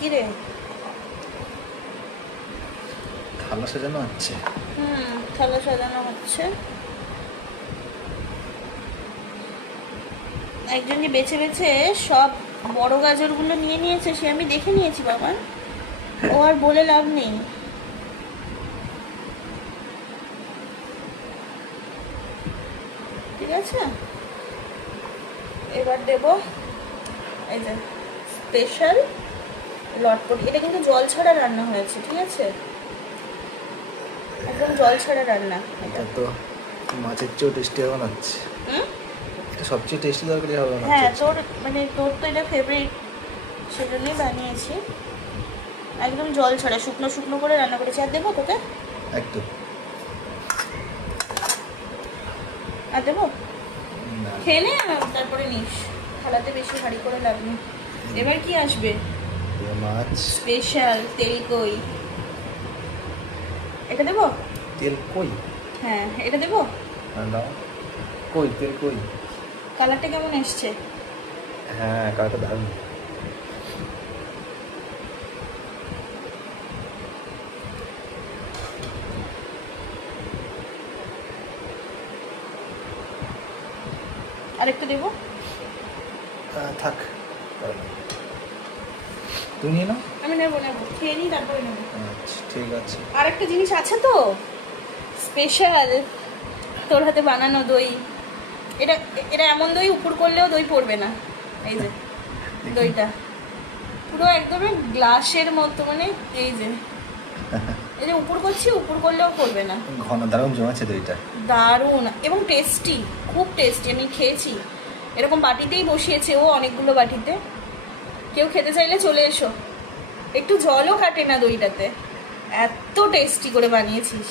কি রে? থালা সাজানো হচ্ছে। থালা সাজানো হচ্ছে। একজন যে বেছে বেছে সব বড় গাজরগুলো নিয়ে নিয়েছে, সে আমি দেখে নিয়েছি বাবা। ও আর বলে লাভ নেই। ঠিক আছে, এবার দেব এই যে স্পেশাল লটপট। এটা কিন্তু জল ছাড়া রান্না হয়েছে, ঠিক আছে? একদম জল ছাড়া রান্না এটা তো মাছের চেয়েও টেস্টি হবে না। এটা সবচেয়ে টেস্টি তরকারি হবে না। হ্যাঁ, তোর মানে তোর তো এটা ফেভারিট, সেজন্যই বানিয়েছি। একদম জল ছাড়া শুকনো শুকনো করে রান্না করেছি। আর দেবো তোকে? একদম আর দেবো? না। খেয়ে নে, তারপরে নিস। থালাতে বেশি ভারী করে লাভ নেই। এবার কি আসবে? মাছ স্পেশাল তেল কই। এটা দেবো? তেল কই? হ্যাঁ, এটা দেবো। না, কই তেল কই? কালারটা কেমন এসছে? হ্যাঁ, কালারটা দারুণ। আরেকটা দেবো? থাক, তুমি নিয়ে নাও। আমি নেবো নেবো, খেয়ে নিই তারপরে নেবো। আচ্ছা ঠিক আছে। আরেকটা জিনিস আছে তো, স্পেশাল তোর হাতে বানানো দই। এটা এটা এমন দই, উপর করলেও দই পড়বে না। এই যে দইটা পুরো একদমই গ্লাসের মতো, মানে এই যে এই যে উপর করছি, উপর করলেও পড়বে না। ঘন দারুণ জমেছে দইটা। দারুণ এবং টেস্টি, খুব টেস্টি। আমি খেয়েছি, এরকম বাটিতেই বসিয়েছে ও, অনেকগুলো বাটিতে। কেউ খেতে চাইলে চলে এসো। একটু জলও কাটে না দইটাতে, এত টেস্টি করে বানিয়েছিস।